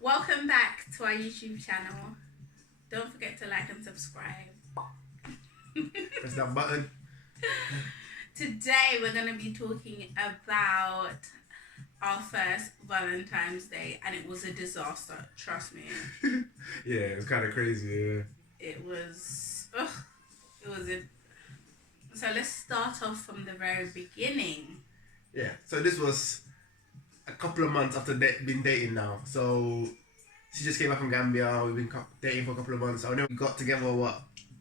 Welcome back to our YouTube channel. Don't forget to like and subscribe. Press that button. Today we're going to be talking about our first Valentine's Day, and it was a disaster, trust me. Yeah, it was kind of crazy, yeah. It was a... So let's start off from the very beginning. Yeah, so this was a couple of months after been dating now. So she just came back from Gambia. We've been dating for a couple of months. I know we got together,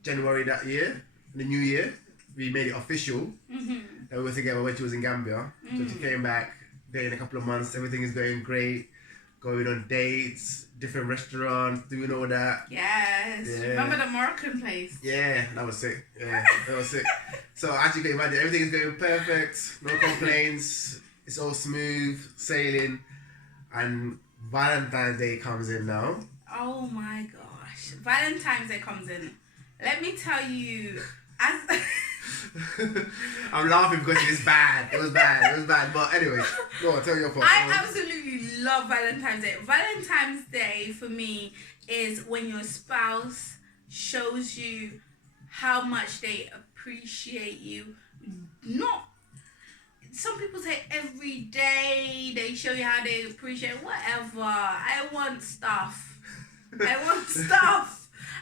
January that year, the new year. We made it official that we were together when she was in Gambia. So she came back, dating a couple of months. Everything is going great. Going on dates, different restaurants, doing all that. Yes. Yeah. Remember the Moroccan place? Yeah, that was sick. Yeah, that was sick. So as you can imagine, everything is going perfect. No complaints. It's all smooth sailing. And Valentine's Day comes in now. Oh my gosh. Valentine's Day comes in. Let me tell you, as... I'm laughing because it was bad. It was bad. But anyway, go on, tell your point. I absolutely love Valentine's Day. Valentine's Day for me is when your spouse shows you how much they appreciate you. Not, some people say every day they show you how they appreciate whatever. I want stuff.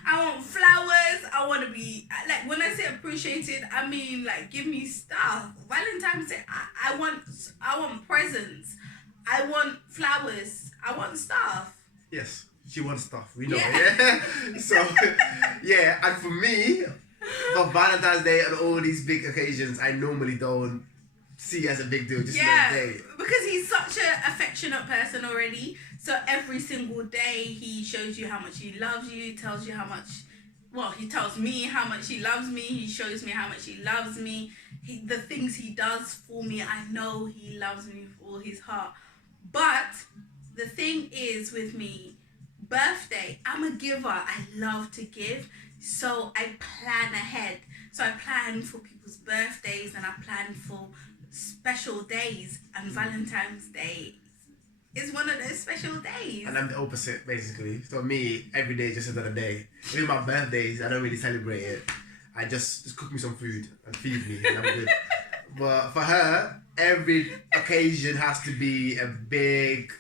I want flowers. I want to be, like, when I say appreciated, I mean, like, give me stuff. Valentine's Day, I want presents. I want flowers. I want stuff. Yes, she wants stuff. We know. Yeah. Yeah. So, yeah, and for me, for Valentine's Day and all these big occasions, I normally don't see as a big deal. Just another day. Because he's such an affectionate person already. So every single day he shows you how much he loves you, tells you how much, well, he tells me how much he loves me, he shows me how much he loves me, the things he does for me, I know he loves me with all his heart. But the thing is with me, birthday, I'm a giver, I love to give, so I plan ahead. So I plan for people's birthdays and I plan for special days, and Valentine's Day is one of those special days. And I'm the opposite, basically. So me, every day is just another day. Even my birthdays, I don't really celebrate it. I just cook me some food and feed me, and I'm good. But for her, every occasion has to be a big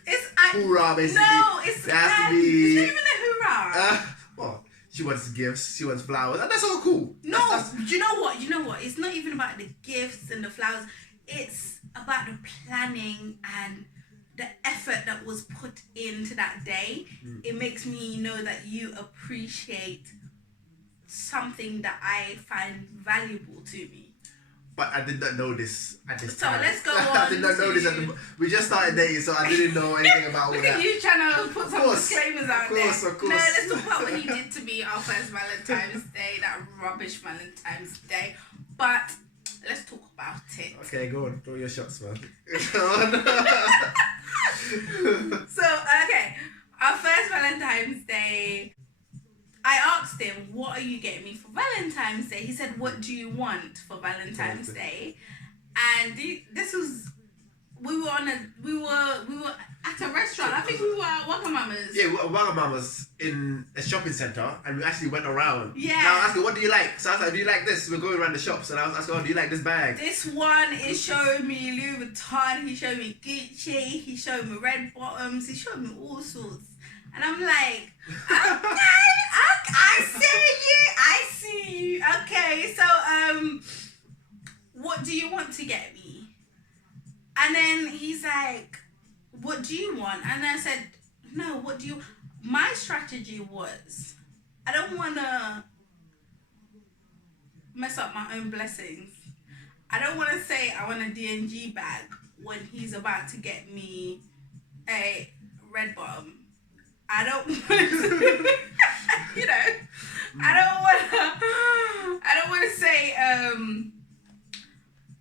hoorah, basically. No, it's to be. It's not even a hoorah. Well, she wants gifts, she wants flowers, and that's all cool. No, do you know what? It's not even about the gifts and the flowers. It's about the planning and the effort that was put into that day. It makes me know that you appreciate something that I find valuable to me. But I did not know this at this so time. Let's go on. I did not know this we just started dating, so I didn't know anything about all that. Look at you trying to put some disclaimers out there. Of course. No, let's talk about what he did to me our first Valentine's Day, that rubbish Valentine's Day. But let's talk about it. Okay, go on. Throw your shots, man. So, okay. Our first Valentine's Day, I asked him, what are you getting me for Valentine's Day? He said, what do you want for Valentine's Day? And this was, we were at a restaurant. I think we were at Wagamama's. Yeah, we were at Wagamama's in a shopping centre, and we actually went around. Yeah. And I was asking, what do you like? So I was like, do you like this? We're going around the shops, and I was asking, do you like this bag? This one is showing me Louis Vuitton, he showed me Gucci, he showed me red bottoms, he showed me all sorts. And I'm like, okay, I see you. Okay, so what do you want to get me? And then he's like, what do you want? And I said, no, what do you... My strategy was, I don't want to mess up my own blessings. I don't want to say I want a D&G bag when he's about to get me a red bottom. I don't want to, you know, I don't want to say,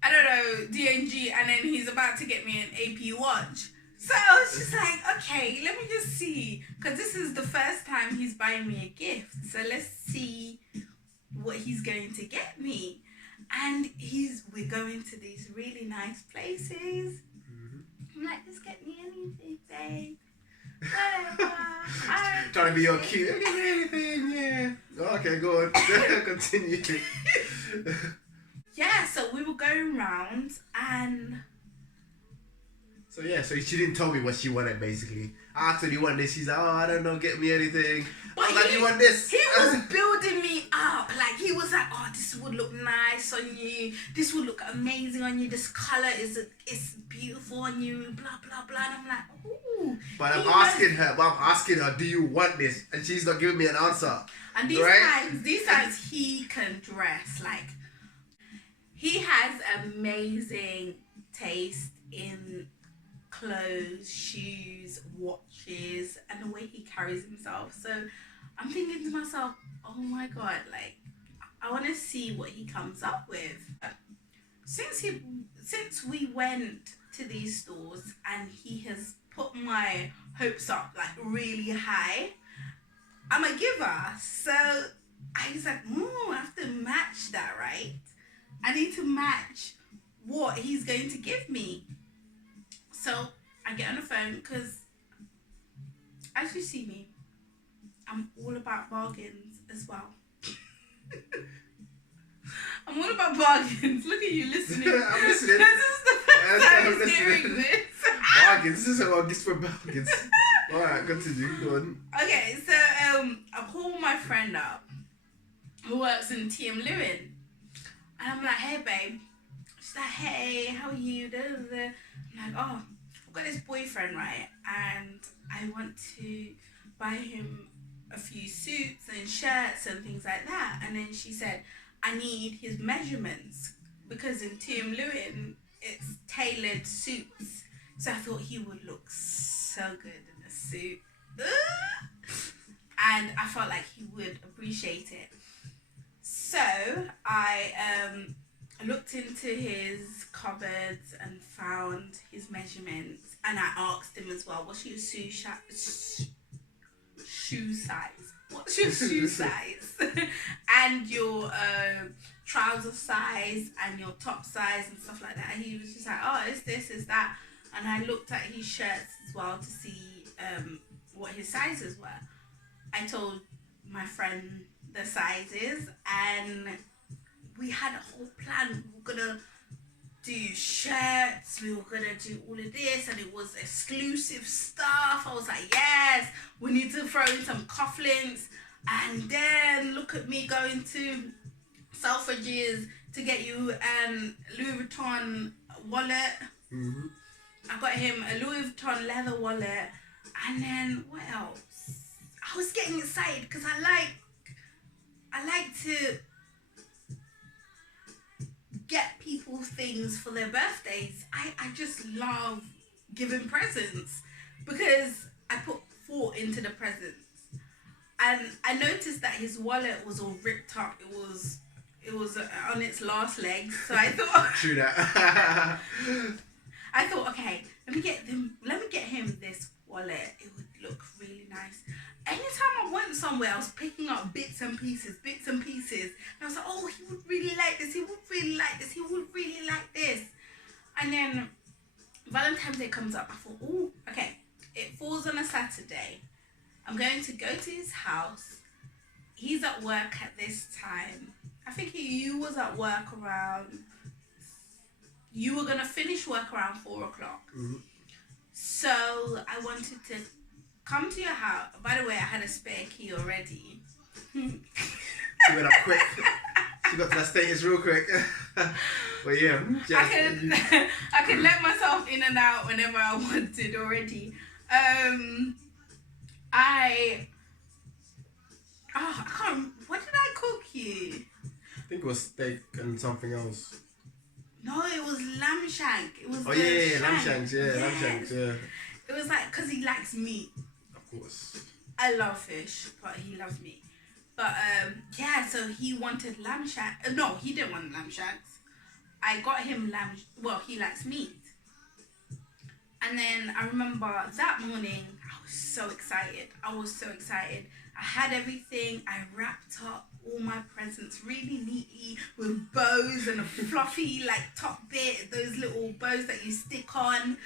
I don't know, D&G, and then he's about to get me an AP watch. So I was just like, okay, let me just see, because this is the first time he's buying me a gift. So let's see what he's going to get me. And we're going to these really nice places. I'm like, just get me anything, babe. Whatever. Trying to be all cute. Give me anything, yeah. Okay, go on. Continue. Yeah, so we were going round and... So she didn't tell me what she wanted basically. I asked her, do you want this? She's like, oh, I don't know, get me anything. But I was like, do you want this? He was building me up. Like, he was like, oh, this would look nice on you. This would look amazing on you. This colour is beautiful on you. Blah, blah, blah. And I'm like, ooh. But I'm asking her, do you want this? And she's not giving me an answer. And these times he can dress. Like, he has amazing taste in clothes, shoes, watches, and the way he carries himself. So I'm thinking to myself, oh my god, like, I want to see what he comes up with. Since we went to these stores and he has put my hopes up like really high, I'm a giver. So I was like, I have to match that, right? I need to match what he's going to give me. So I get on the phone because, as you see me, I'm all about bargains as well. I'm all about bargains. Look at you listening. I'm listening. This is the first time I'm hearing this. Bargains. This is about this for bargains. Alright, continue. Go on. Okay, so I call my friend up who works in TM Lewin. And I'm like, hey babe. She's like, hey, how are you? Da, da, da. I'm like, oh, I've got this boyfriend, right? And I want to buy him a few suits and shirts and things like that. And then she said, I need his measurements because in TM Lewin, it's tailored suits. So I thought he would look so good in a suit. And I felt like he would appreciate it. So I looked into his cupboards and found his measurements, and I asked him as well, what's your shoe size? What's your shoe size? And your trouser size and your top size and stuff like that. And he was just like, oh, it's this, it's that. And I looked at his shirts as well to see what his sizes were. I told my friend the sizes, and we had a whole plan. We were gonna do shirts, we were gonna do all of this, and it was exclusive stuff. I was like, yes, we need to throw in some cufflinks. And then look at me going to Selfridges to get you a Louis Vuitton wallet. Mm-hmm. I got him a Louis Vuitton leather wallet. And then what else? I was getting excited because I like to get people things for their birthdays. I just love giving presents because I put thought into the presents. And I noticed that his wallet was all ripped up. It was on its last legs. So I thought True that. I thought, okay, let me get him this wallet. It would look really nice. Anytime I went somewhere, I was picking up bits and pieces. And I was like, oh, he would really like this. He would really like this. He would really like this. And then Valentine's Day comes up. I thought, oh, okay, it falls on a Saturday. I'm going to go to his house. He's at work at this time. I think you was at work around... You were going to finish work around 4 o'clock. Mm-hmm. So I wanted to come to your house. By the way, I had a spare key already. She went up quick. She got to that status real quick. But yeah. I could let myself in and out whenever I wanted already. I can't... What did I cook you? I think it was steak and something else. No, it was lamb shank. It was lamb shanks, lamb shanks, yeah. It was like, because he likes meat. Of course. I love fish, but he loves meat. But, yeah, so he wanted lamb shank. No, he didn't want lamb shanks. I got him he likes meat. And then I remember that morning, I was so excited. I had everything. I wrapped up all my presents really neatly with bows and a fluffy like top bit, those little bows that you stick on.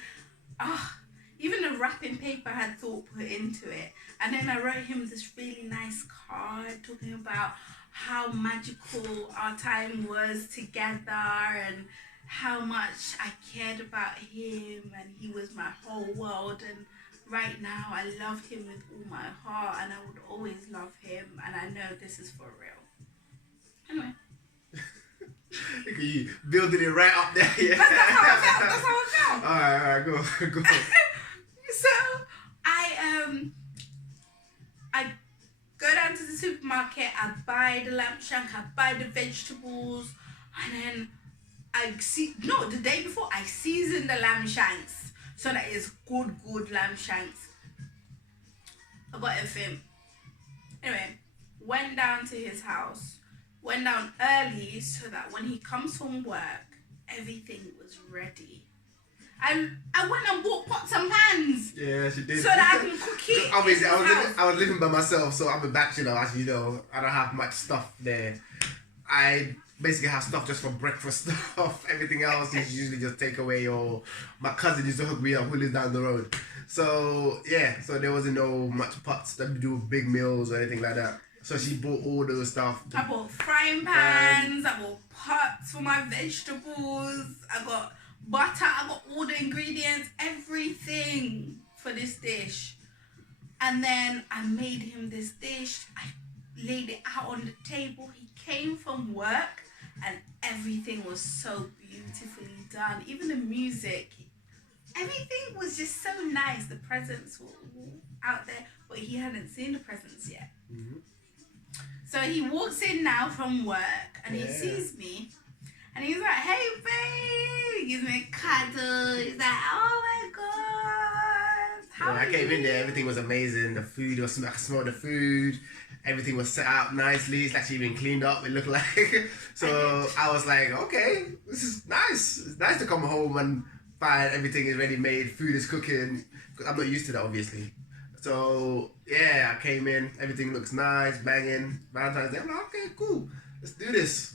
Even the wrapper wrapping paper had thought put into it. And then I wrote him this really nice card talking about how magical our time was together and how much I cared about him and he was my whole world. And right now I love him with all my heart and I would always love him and I know this is for real. Anyway. Look at you building it right up there. Yeah. That's how I felt. Alright, go. So I go down to the supermarket, I buy the lamb shank, I buy the vegetables, and then the day before I season the lamb shanks so that it's good lamb shanks. I got it for him. Anyway, went down to his house, went down early so that when he comes from work, everything was ready. I went and bought pots and pans. Yeah, she did. So that I can cook it. Obviously, I was living by myself, so I'm a bachelor, as you know. I don't have much stuff there. I basically have stuff just for breakfast stuff. Everything else is usually just takeaway, or my cousin used to hook me up who lives down the road. So yeah, so there wasn't no much pots that we do big meals or anything like that. So she bought all those stuff. I bought frying pans, I bought pots for my vegetables, I got butter, I got all the ingredients, everything for this dish. And then I made him this dish, I laid it out on the table. He came from work and everything was so beautifully done. Even the music, everything was just so nice. The presents were all out there, but he hadn't seen the presents yet. Mm-hmm. So he walks in now from work and he sees me and he's like, hey babe, he gives me a cuddle. He's like, oh my god, how I came in there, everything was amazing. The food was, I smelled the food. Everything was set out nicely. It's actually been cleaned up, it looked like. So I was like, okay, this is nice. It's nice to come home and find everything is ready made, food is cooking. I'm not used to that, obviously. So yeah, I came in, everything looks nice, banging. Valentine's Day, I'm like, okay, cool, let's do this.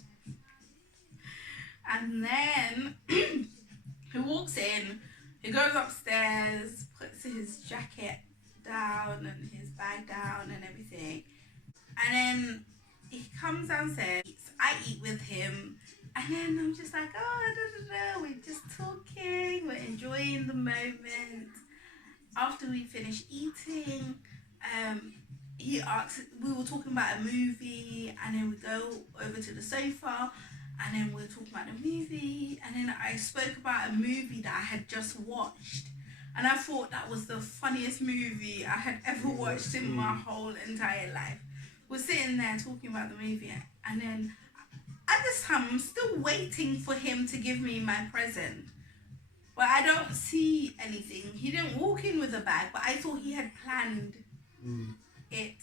And then he walks in, he goes upstairs, puts his jacket down and his bag down and everything. And then he comes downstairs, I eat with him, and then I'm just like, we're just talking, we're enjoying the moment. After we finish eating, he asked, we were talking about a movie, and then we go over to the sofa, and then we're talking about the movie, and then I spoke about a movie that I had just watched, and I thought that was the funniest movie I had ever watched in my whole entire life. We're sitting there talking about the movie, and then at this time I'm still waiting for him to give me my present. But I don't see anything. He didn't walk in with a bag, but I thought he had planned it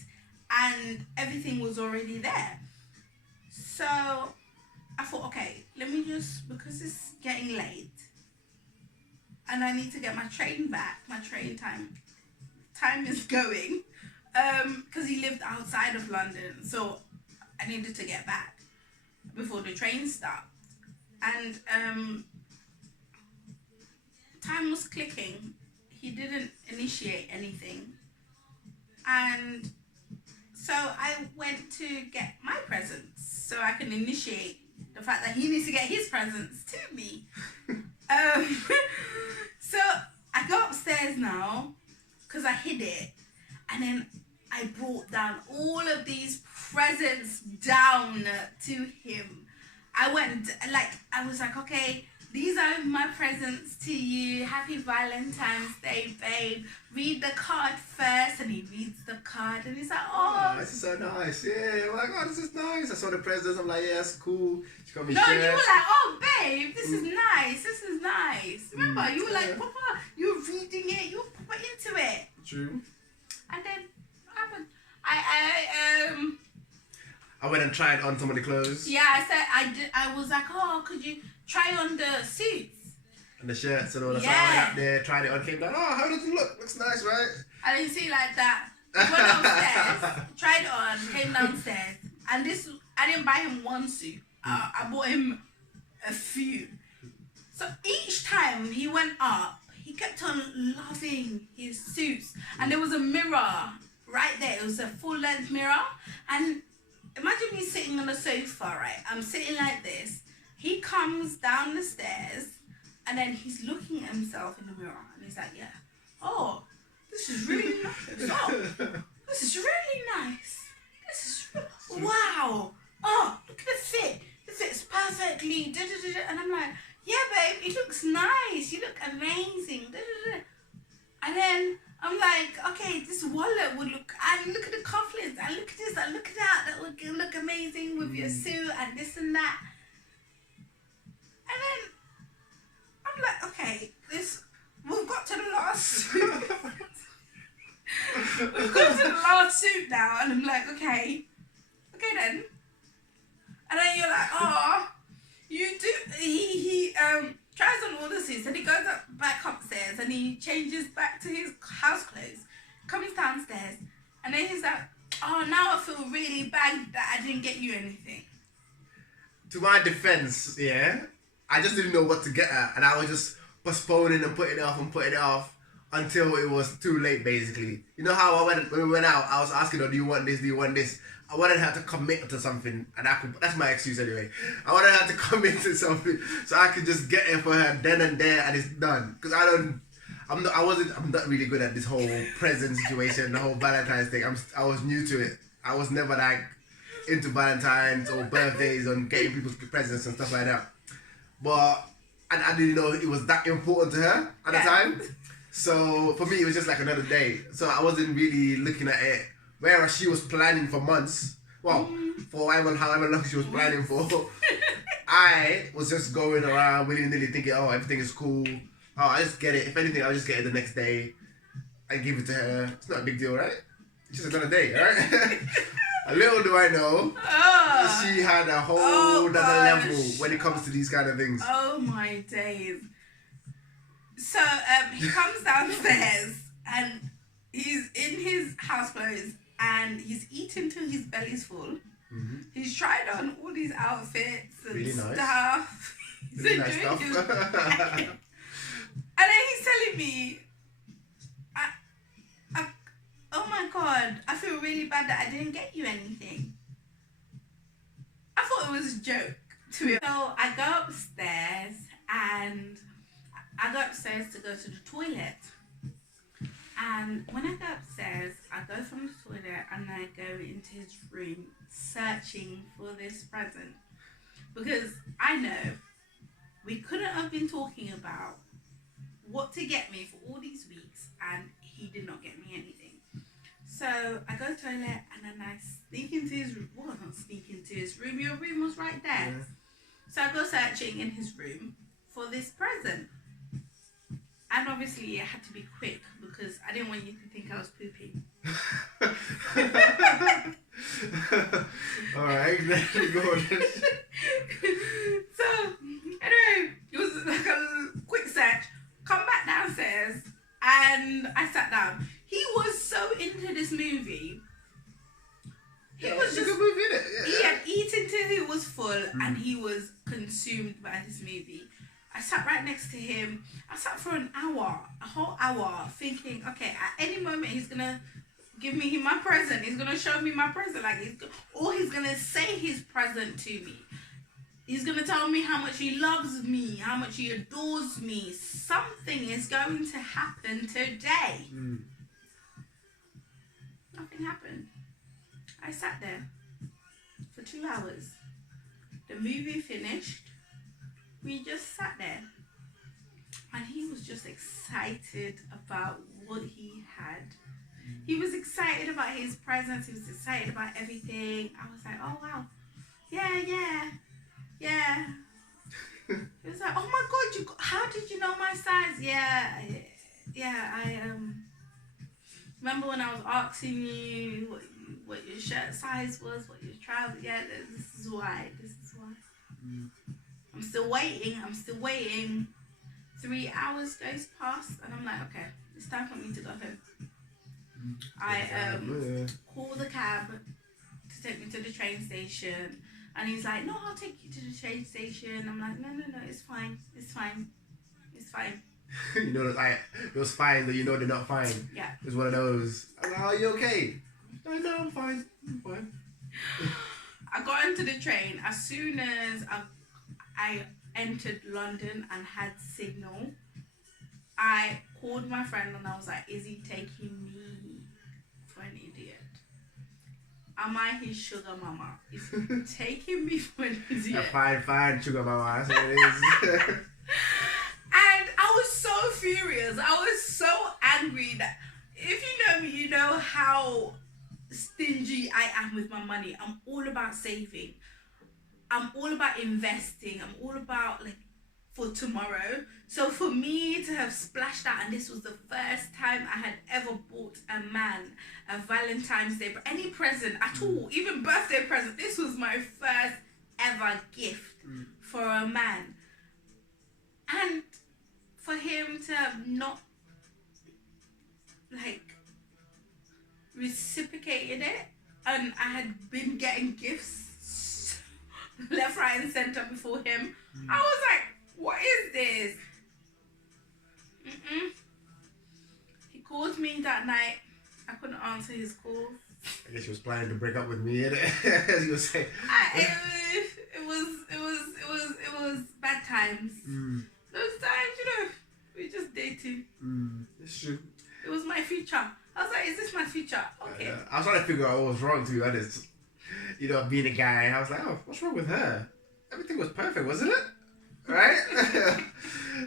and everything was already there. So I thought, okay, let me just, because it's getting late and I need to get my train back, my train time is going, because he lived outside of London, so I needed to get back before the train stopped. And time was clicking. He didn't initiate anything. And so I went to get my presents so I can initiate the fact that he needs to get his presents to me. So I go upstairs now because I hid it. And then I brought down all of these presents down to him. I was like, okay, these are my presents to you. Happy Valentine's Day, babe. Read the card first. And he reads the card and he's like, oh. This is so nice. Yeah, oh my God, this is nice. I saw the presents. I'm like, yeah, that's cool. She got me no, shirts. you were like, oh, babe, this is nice. This is nice. Remember, you were like, Papa, you were reading it. You were put into it. True. And then I went and tried on some of the clothes. Yeah, I was like, oh, could you try on the suits? And the shirts and all that. So I went up there, tried it on, came down. Oh, how does it look? Looks nice, right? I didn't see like that. Went upstairs, tried it on, came downstairs. And I didn't buy him one suit. I bought him a few. So each time he went up, he kept on loving his his suits, and there was a mirror right there. It was a full-length mirror, and imagine me sitting on a sofa, right? I'm sitting like this. He comes down the stairs, and then he's looking at himself in the mirror, and he's like, yeah, oh, this is really nice. Oh, this is really nice. This is, wow. Oh, look at the fit. It fits perfectly. Da, da, da, da. And I'm like, yeah, babe, it looks nice. You look amazing. Da, da, da. And then I'm like, okay, this wallet would look, and look at the cufflinks, and look at this, and look at that. That would look amazing with your suit and this and that. And then I'm like, okay, we've got to the last suit. We've got to the last suit now, and I'm like, okay then. And then you're like, oh, you do. He tries on all the suits, and he goes back upstairs, and he changes back to his house clothes, comes downstairs, and then he's like, oh, now I feel really bad that I didn't get you anything. To my defense, yeah, I just didn't know what to get at, and I was just postponing and putting it off until it was too late, basically. You know how when we went out, I was asking her, do you want this, do you want this? I wanted her to commit to something, and that's my excuse anyway. I wanted her to commit to something so I could just get it for her then and there, and it's done. Because I'm not really good at this whole present situation, the whole Valentine's thing. I was new to it. I was never like into Valentine's or birthdays and getting people's presents and stuff like that. But I didn't know it was that important to her at the time. So for me, it was just like another day. So I wasn't really looking at it. Whereas she was planning for months. Well, for however long she was planning for. I was just going around willy-nilly thinking, oh, everything is cool. Oh, I just get it. If anything, I'll just get it the next day and give it to her. It's not a big deal, right? It's just another day, right? Little do I know, she had a whole other level when it comes to these kind of things. Oh my days. So he comes downstairs and he's in his house clothes and he's eaten till his belly's full. Mm-hmm. He's tried on all these outfits and really nice stuff. He's really nice stuff. And then he's telling me, oh my God, I feel really bad that I didn't get you anything. I thought it was a joke to me. So I go upstairs to go to the toilet. And when I go upstairs, I go from the toilet and I go into his room searching for this present. Because I know we couldn't have been talking about what to get me for all these weeks and he did not get me anything. So I go to the toilet and then I sneak into his room. Well, not sneak into his room, your room was right there. Yeah. So I go searching in his room for this present. And obviously it had to be quick because I didn't want you to think I was pooping. Alright, then go on. So, anyway, it was like a quick search. Come back downstairs and I sat down. He was so into this movie. He was just a good movie, isn't it? Yeah. He had eaten till he was full and he was consumed by this movie. I sat right next to him. I sat for an hour, a whole hour, thinking, okay, at any moment he's gonna give me my present. He's gonna show me my present, he's gonna say his present to me. He's gonna tell me how much he loves me, how much he adores me. Something is going to happen today. Nothing happened. I sat there for 2 hours. The movie finished. We just sat there. And he was just excited about what he had. He was excited about his presents. He was excited about everything. I was like, oh, wow. Yeah. He was like, oh my God, how did you know my size? Yeah, I remember when I was asking you what your shirt size was, what your trousers. Yeah, this is why. I'm still waiting. 3 hours goes past, and I'm like, okay, it's time for me to go home. I call the cab to take me to the train station, and he's like, no, I'll take you to the train station. I'm like, no, it's fine. You know, those fines that you know they're not fine. Yeah. It was one of those. I'm like, are you okay? No, I'm fine. I'm fine. I got into the train as soon as I entered London and had signal. I called my friend and I was like, is he taking me for an idiot? Am I his sugar mama? Is he taking me for an idiot? Fine, sugar mama. That's what it is. And I was so furious. I was so angry that if you know me, you know how stingy I am with my money. I'm all about saving. I'm all about investing. I'm all about like for tomorrow. So for me to have splashed out, and this was the first time I had ever bought a man a Valentine's Day, but any present at all, even birthday present, this was my first ever gift for a man. And for him to have not like reciprocated it, and I had been getting gifts left, right, and center before him. I was like, what is this? He called me that night. I couldn't answer his call. I guess he was planning to break up with me, as you were saying. It was bad times. Those times, you know, we just dating. It's true. It was my future. I was like, is this my future? Okay. I was trying to figure out what was wrong, to be honest. You know, being a guy, I was like, oh, what's wrong with her? Everything was perfect, wasn't it? Right?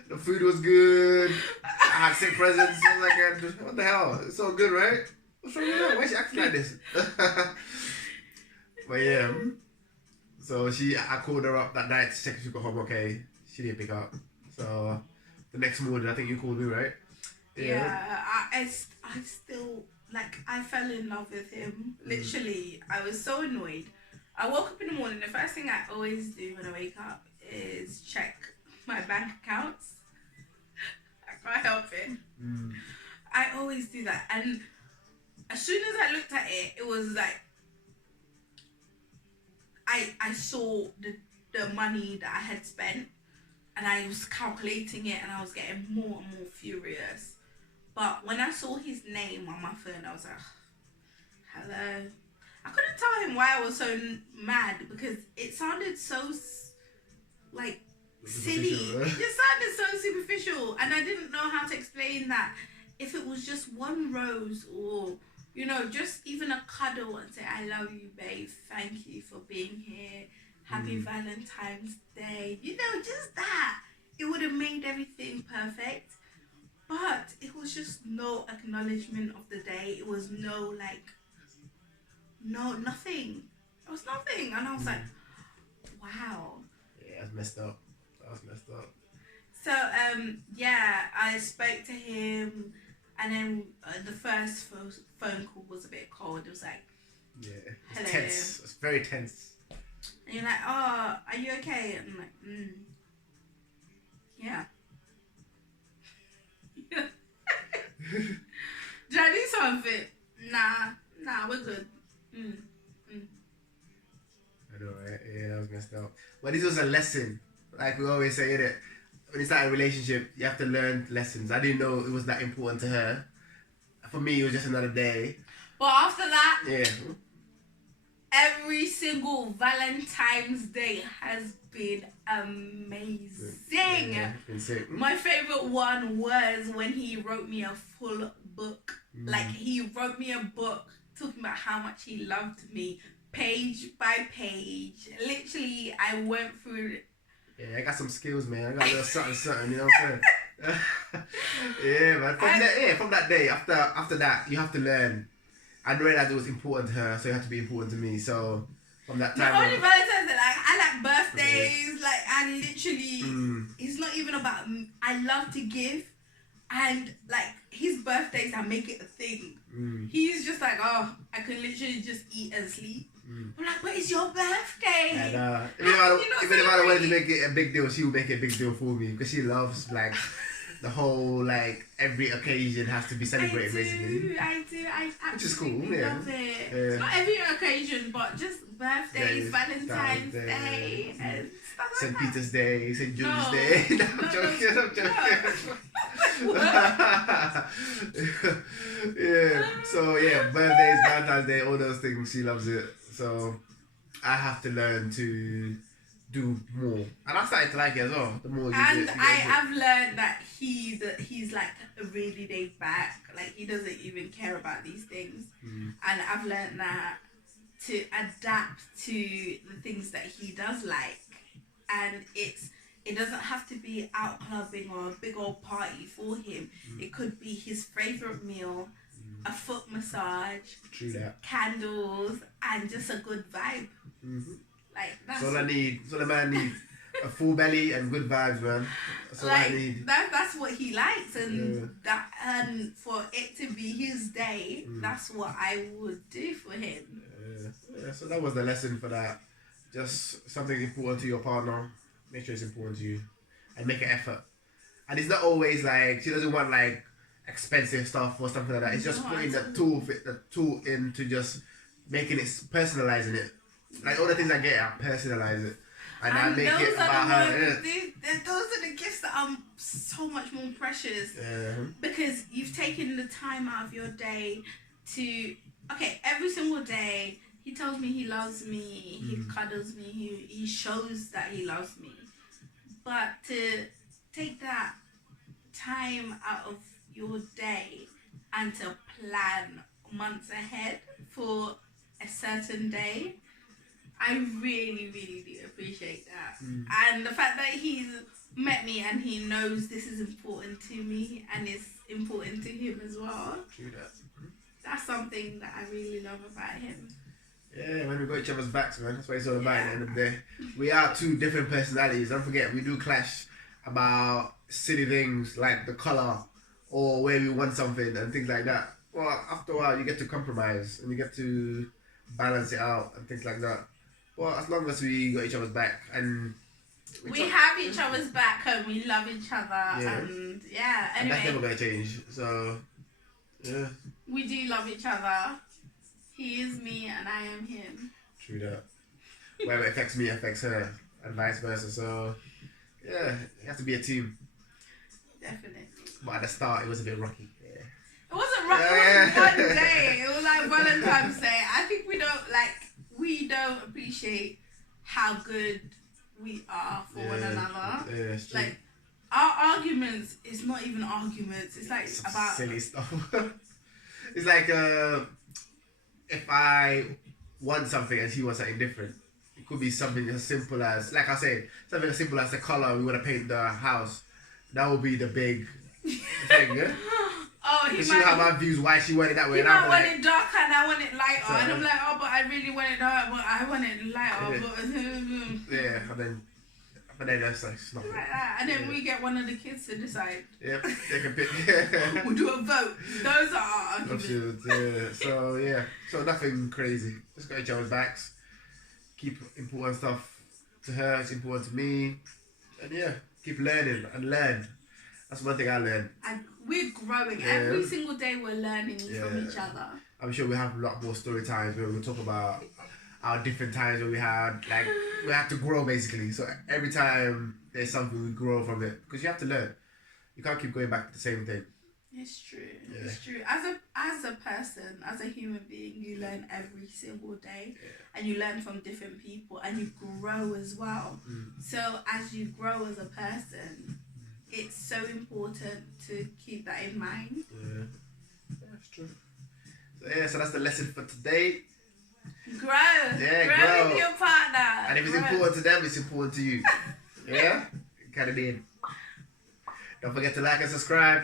The food was good. I had sick presents. I was like, what the hell? It's all good, right? What's wrong with her? Why is she acting like this? But yeah. So I called her up that night to check if she got home okay. She didn't pick up. So the next morning, I think you called me, right? Yeah, I still, like, I fell in love with him. Literally, I was so annoyed. I woke up in the morning, the first thing I always do when I wake up is check my bank accounts. I can't help it. I always do that. And as soon as I looked at it, it was like, I saw the money that I had spent, and I was calculating it, and I was getting more and more furious. But when I saw his name on my phone, I was like, hello. I couldn't tell him why I was so mad, because it sounded so, like, silly. It just sounded so superficial, and I didn't know how to explain that. If it was just one rose, or, you know, just even a cuddle and say, I love you, babe, thank you for being here, happy Valentine's Day, you know, just that, it would have made everything perfect. But it was just no acknowledgement of the day. It was no, like, nothing. It was nothing. And I was like, wow. Yeah, that's messed up. So, yeah, I spoke to him, and then the first phone call was a bit cold. It was like, yeah, it's hello. tense. It's very tense. And you're like, oh, are you okay? And I'm like, yeah. Did I do something? Nah, we're good. I know, right? Yeah, that was messed up. But this was a lesson. Like we always say, innit? When you start a relationship, you have to learn lessons. I didn't know it was that important to her. For me, it was just another day. But after that, yeah, every single Valentine's Day has been amazing. Yeah, been sick. My favorite one was when he wrote me a full book. Like, he wrote me a book talking about how much he loved me, page by page. Literally, I went through. Yeah, I got some skills, man. I got a little something, you know what I'm saying? Yeah, man. From that day, after that, you have to learn. I realized it was important to her, so it had to be important to me. So from that time, not only Valentine's Day, like, I like birthdays, like, and literally, it's not even about. I love to give, and like his birthdays, I make it a thing. He's just like, oh, I can literally just eat and sleep. I'm like, but it's your birthday. And even if I wanted to make it a big deal, she would make it a big deal for me because she loves like the whole like every occasion has to be celebrated basically. I do. I Which is cool, absolutely yeah. love it. Yeah. Not every occasion, but just birthdays, Days, Valentine's Day, Day, and stuff like St. that. Peter's Day, St. George's No. Day. No, I'm No, joking, I'm joking. What? Yeah, so yeah, birthdays, Valentine's Day, all those things, she loves it. So I have to learn to do more. And I started to like it as well. The more you And do it, you I get have learned that he's like really laid back. Like he doesn't even care about these things. Mm. And I've learned that to adapt to the things that he does like. And it doesn't have to be out clubbing or a big old party for him. It could be his favourite meal, a foot massage, True that. candles, and just a good vibe. Mm-hmm. Like that's That's all I need. That's all a man needs. A full belly and good vibes, man. That's all like I need. that's what he likes, and Yeah. and for it to be his day, that's what I would do for him. Yeah, so that was the lesson for that. Just something important to your partner. Make sure it's important to you, and make an effort. And it's not always like she doesn't want like expensive stuff or something like that. It's just No, putting the absolutely. tool into just making it, personalizing it. Like all the things I get, I personalize it, and I make it about her. Those are the gifts that are so much more precious Yeah. because you've taken the time out of your day to every single day. He tells me he loves me, he cuddles me, he shows that he loves me. But to take that time out of your day and to plan months ahead for a certain day, I really, really do appreciate that. And the fact that he's met me and he knows this is important to me and it's important to him as well. True that. That's something that I really love about him. Yeah, man, we got each other's backs, man. That's what it's all about at the end of the day. We are two different personalities. Don't forget, we do clash about silly things like the colour or where we want something and things like that. Well, after a while, you get to compromise and you get to balance it out and things like that. Well, as long as we got each other's back and we have each other's back and we love each other and and that's anyway, never going to change. So, yeah. we do love each other. He is me and I am him. True that. Whatever affects me affects her and vice versa. So, yeah, it has to be a team. Definitely. But at the start, it was a bit rocky. Yeah. It wasn't rock. It was one day. It was like Valentine's Day. I think we don't appreciate how good we are for one another. Yeah, it's true. Like our arguments is not even arguments. It's like Some about silly stuff. It's like if I want something and she wants something different. It could be something as simple as, like I said, something as simple as the colour we want to paint the house. That would be the big thing, yeah? Oh, he Because she might have my views why she want it that way. he and I'm might want like, it darker and I want it lighter. So- And I'm like, oh, but I really want it dark, but I want it lighter. Yeah. yeah, and then that's like Like nothing. that. And then we get one of the kids to decide. Yep, they can pick. We'll do a vote. Those are our arguments. Yeah. So nothing crazy. Just got each other's backs. Keep important stuff to her. It's important to me. And yeah, keep learning and learn. That's one thing I learned. And we're growing. Yeah. Every single day we're learning from each other. I'm sure we have a lot more story times where we'll talk about our different times where we had to grow basically. So every time there's something we grow from it because you have to learn. You can't keep going back to the same thing. It's true. Yeah. It's true. As a person, as a human being, you learn every single day, and you learn from different people, and you grow as well. So as you grow as a person, it's so important to keep that in mind. Yeah, that's true. So that's the lesson for today. Grow. Yeah, grow grow. with your partner. And if it's Grow. important to them, it's important to you. Yeah? Kind of did. Don't forget to like and subscribe.